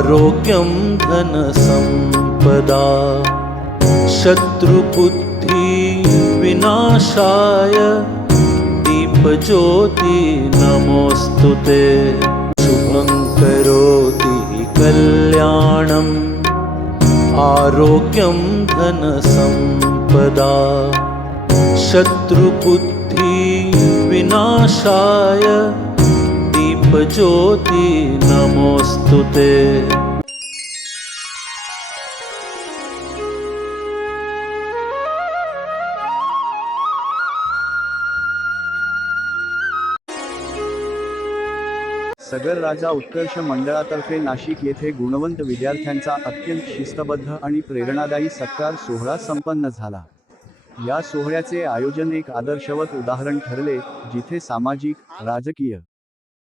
आरोग्यं धनसम्पदा शत्रुबुद्धि विनाशाय दीपज्योति नमोस्तुते शुभं करोति कल्याणम् आरोग्यं धनसम्पदा शत्रुबुद्धि विनाशाय दीपज्योति नमोस्तुते। सगर राजा उत्कर्ष मंडळातर्फे नाशिक येथे गुणवंत विद्यार्थ्यांचा अत्यंत शिस्तबद्ध आणि प्रेरणादायी सत्कार सोहळा संपन्न झाला। या सोहळ्याचे आयोजन एक आदर्शवत उदाहरण ठरले, जिथे सामाजिक, राजकीय,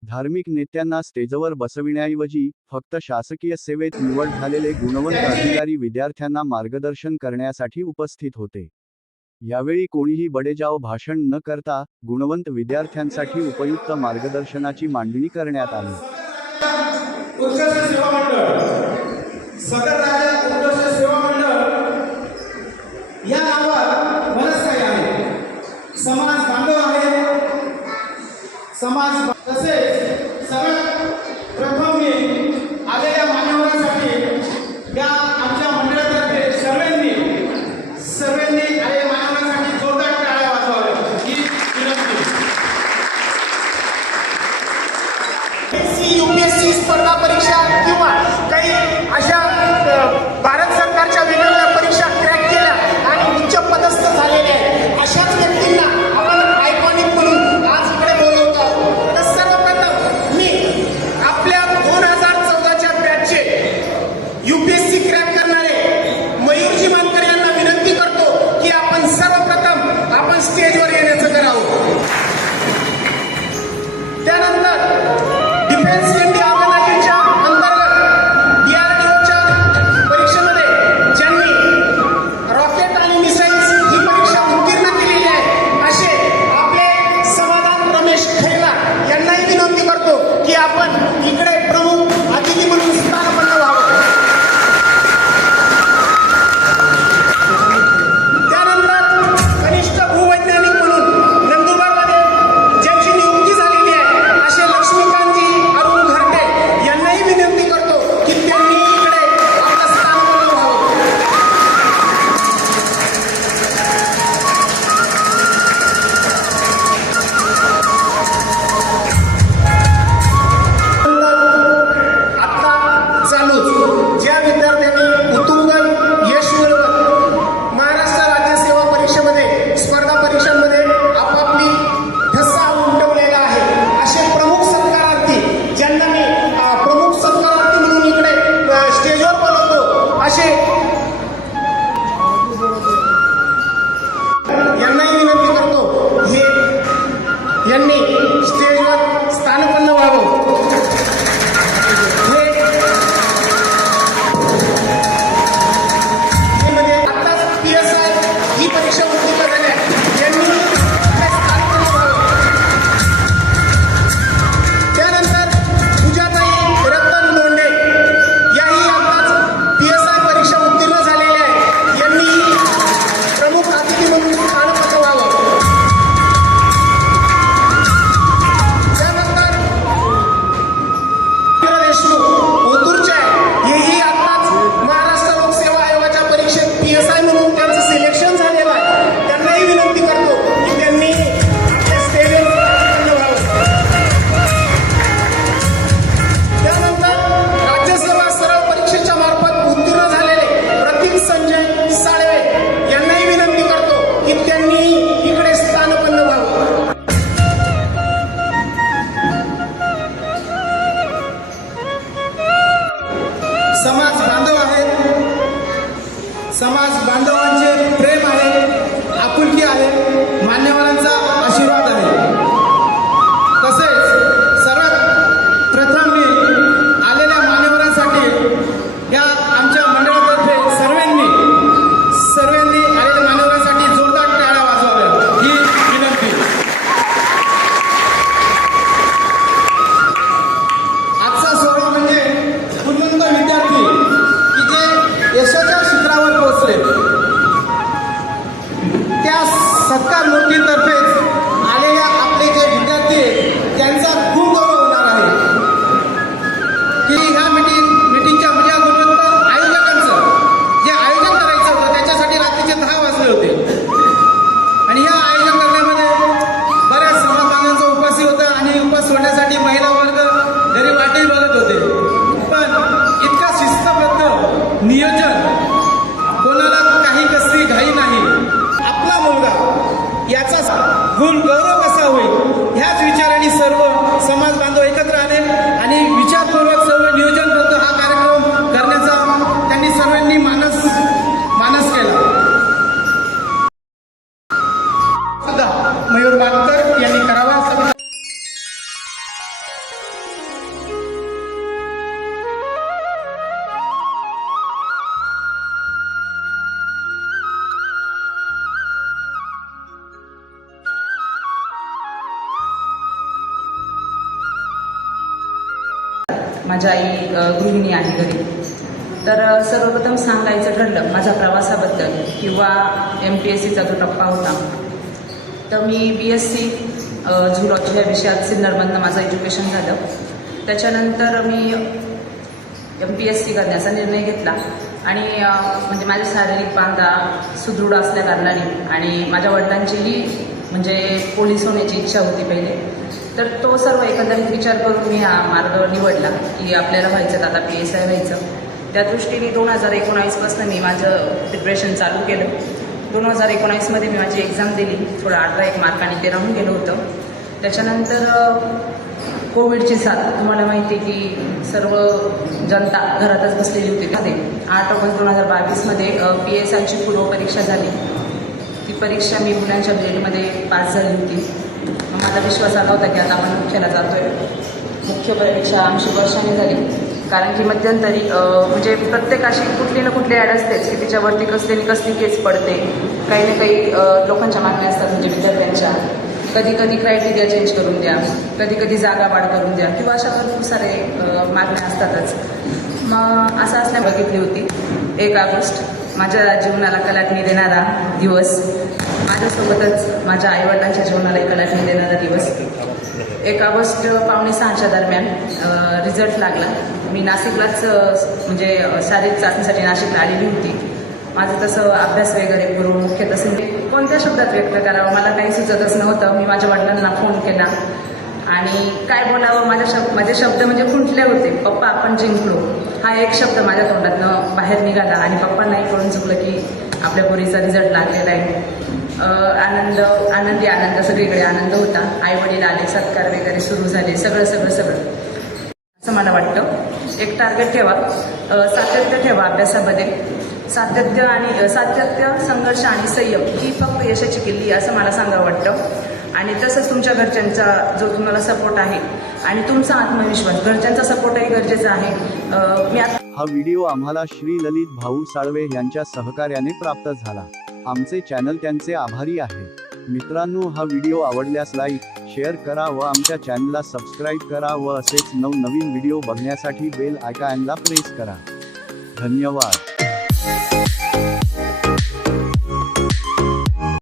धार्मिक नेत्यांना स्टेजवर बसविण्याऐवजी फक्त शासकीय सेवेत निवड झालेले गुणवंत अधिकारी विद्यार्थ्यांना मार्गदर्शन करण्यासाठी उपस्थित होते। यावेळी कोणीही बडेजाव भाषण न करता गुणवंत विद्यार्थ्यांसाठी उपयुक्त मार्गदर्शनाची मांडणी करण्यात आली। उत्कर्ष सेवा मंडळ, सगर राजा उत्कर्ष सेवा मंडळ या नावात बरंच काही आहे। समाज बांधव आहे, समाज तसेच सगळ्यात प्रथम मी आलेल्या मान्यवरांसाठी या आमच्या मंडळातर्फे सर्वांनी आलेल्या मान्यवरांसाठी जोरदार टाळ्या वाजवाव्या ही विनंती। यूपीएससी स्पर्धा परीक्षा किंवा काही अशा भारत सरकारच्या वेगवेगळ्या परीक्षा क्रॅक केल्या आणि उच्च पदस्थ झालेल्या आहेत, अशाच व्यक्तींना आपण आयकॉनिक म्हणून आज इकडे बोलवतो आहोत। तर सर्वप्रथम मी आपल्या 2014च्या बॅचचे यूपीएससी क्रॅक करणारे मयूरजी मानकर यांना विनंती करतो की आपण सर्वप्रथम आपण स्टेजवर येण्याचं करावं। त्यानंतर डिफेन्स इंडिया ऑर्गनायझेशनच्या अंतर्गत DRDOच्या परीक्षेमध्ये ज्यांनी रॉकेट आणि मिसाईल्स ही परीक्षा उत्तीर्ण केलेली आहे, असे आपले समाधान रमेश खैला यांनाही विनंती करतो की आपण इकडे प्रमुख अतिथी म्हणून स्थानापन्न व्हावं। त्यानंतर कनिष्ठ भूवैज्ञानिक म्हणून नंदुरबारमध्ये ज्यांची नियुक्ती झालेली आहे, असे लक्ष्मीकांतजी अरुण घरटे यांनाही विनंती करतो की त्यांनी इकडे आपलं स्थानापन्न व्हावं। आता चालूच ज्या विद्यार्थ्यांनी उत्तुंग यश मिळवत महाराष्ट्र राज्य सेवा परीक्षेमध्ये स्पर्धा परीक्षांमध्ये आपापली ठसा उमटवलेला आहे, असे प्रमुख सत्कारार्थी ज्यांना मी प्रमुख सत्कारार्थी म्हणून इकडे स्टेजवर बोलवतो, असे यांनाही विनंती करतो हे यांनी स्टेजवर स्थानापन्न व्हावं। आताच PSI ही परीक्षा उत्तीर्ण झाल्या यांनी स्थानापन्न व्हावं। त्यानंतर पूजाताई रतन लोंढे याही आताच PSI परीक्षा उत्तीर्ण झालेल्या आहेत, यांनी प्रमुख अतिथी म्हणून स्थानापन्न व्हावं। त्यानंतर देशमुख ओतूरचे हेही आताच महाराष्ट्र लोकसेवा आयोगाच्या परीक्षेत PSI म्हणून त्यांचं सिलेक्शन झालेलं आहे, त्यांनाही विनंती करतो की त्यांनी आपल्या स्टेजवर स्थानापन्न व्हावं। त्यानंतर राज्यसेवा सरळ परीक्षेच्या मार्फत उत्तीर्ण झालेले प्रतीक संजय साळवे यांनाही विनंती करतो की त्यांनी इकडे स्थानापन्न व्हावं। समाज बांधव आहेत, समाज बांधवांचे प्रेम आहे, आपुलकी आहे, मान्यवरांचा आशीर्वाद आहे। तसेच सर्वात प्रथम मी आलेल्या मान्यवरांसाठी या आमच्या मंडळातर्फे सर्वांनी आलेल्या मान्यवरांसाठी जोरदार टाळ्या वाजवाव्या ही विनंती। आजचा सोहळा म्हणजे गुणवंत होते. त्या सत्कार मूर्तीतर्फेच आलेल्या आपले जे विद्यार्थी आहेत त्यांचा खूप गौरव होणार आहे की ह्या मिटिंगच्या म्हणजे गुणवत्ता आयोजकांचं जे आयोजन करायचं होतं त्याच्यासाठी रात्रीचे 10 वाजले होते आणि या आयोजन करण्यामध्ये बऱ्याच समाज बांधवांचा उपवासही होता आणि उपवास सोडण्यासाठी महिला वर्ग घरी वाटही बघत होते. पण इतका शिस्तबद्ध नियोजन, कोणाला काही कसली घाई नाही, आपला मुलगा याचा गुण गौरव कसा होईल ह्याच विचाराने सर्व समाज बांधव एकत्र आले आणि विचारपूर्वक सर्व नियोजनबद्ध हा कार्यक्रम करण्याचा त्यांनी सर्वांनी मानस केला. सुद्धा मयूर बागकर यांनी करावा असं माझी आई गृहिणी आहे घरी. तर सर्वप्रथम सांगायचं ठरलं माझ्या प्रवासाबद्दल किंवा MPSCचा जो टप्पा होता, तर मी BSc झुलॉजी या विषयात सिन्नरमधनं माझं एज्युकेशन झालं. त्याच्यानंतर मी MPSC करण्याचा निर्णय घेतला आणि म्हणजे माझी शारीरिक बांधा सुदृढ असल्या कारणाने आणि माझ्या वडिलांचीही म्हणजे पोलीस होण्याची इच्छा होती पहिले, तर तो सर्व एकंदरीत विचार करून मी हा मार्ग निवडला की आपल्याला व्हायचं आता PSI व्हायचं. त्या दृष्टीने 2019पासून मी माझं प्रिपरेशन चालू केलं. 2019मध्ये मी माझी एक्झाम दिली, थोडं 18 मार्काने ते राहून गेलं होतं. त्याच्यानंतर कोविडची साथ, तुम्हाला माहिती आहे की सर्व जनता घरातच बसलेली होती. मध्ये 8 ऑगस्ट 2022मध्ये PSIची पूर्वपरीक्षा झाली. ती परीक्षा मी मुलांच्या ग्रेडमध्ये पास झाली होती. मग माझा विश्वास आला होता की आता आपण मुख्याला जातोय. मुख्य परीक्षा आमची वर्षाने झाली, कारण की मध्यंतरी म्हणजे प्रत्येकाशी कुठली ना कुठली ॲड असतेच की तिच्यावरती कसली ना कसली केस पडते. काही ना काही लोकांच्या मागण्या असतात, म्हणजे विद्यार्थ्यांच्या. कधी कधी क्रायटेरिया चेंज करून द्या, कधी कधी जागा वाढ करून द्या, किंवा अशा भरपूर सारे मागण्या असतातच. मग असं असल्या बघितली होती 1 ऑगस्ट माझ्या जीवनाला कलाटणी देणारा दिवस, माझ्यासोबतच माझ्या आईवडिलांच्या जीवनाला कलाटणी देणारा दिवस. 1 ऑगस्ट 5:45च्या दरम्यान रिझल्ट लागला. मी नाशिकलाच म्हणजे शारीरिक चाचणीसाठी नाशिकला आलेली होती. माझं तसं अभ्यास वगैरे करून मुख्य तसं कोणत्या शब्दात व्यक्त करावं मला काही सुचतच नव्हतं. मी माझ्या वडिलांना फोन केला आणि काय बोलावं, माझे शब्द म्हणजे खुंटले होते. पप्पा आपण जिंकलो, हा एक शब्द माझ्या तोंडातनं बाहेर निघाला आणि पप्पांनाही कळून चुकलं की आपल्या पोरीचा रिझल्ट लागलेला आहे. आनंदी आनंद, सगळीकडे आनंद होता. आईवडील आले, सत्कार वगैरे सुरू झाले, सगळं असं मला वाटतं. एक टार्गेट ठेवा, सातत्य ठेवा अभ्यासामध्ये. सातत्य, संघर्ष आणि संयम ही फक्त यशाची किल्ली असं मला सांगावं वाटतं. आणि तसंच तुमच्या घरच्यांचा जो तुम्हाला सपोर्ट आहे आणि तुमचा आत्मविश्वास, घरच्यांचा सपोर्टही गरजेचा आहे. हा व्हिडिओ आम्हाला श्री ललित भाऊ साळवे यांच्या सहकार्याने प्राप्त झाला. आमचे चॅनल त्यांचे आभारी आहे. मित्रांनो, हा व्हिडिओ आवडल्यास लाईक, शेअर करा व आमच्या चॅनलला सबस्क्राईब करा व असेच नवनवीन व्हिडिओ बघण्यासाठी बेल आयकॉनला प्रेस करा. धन्यवाद.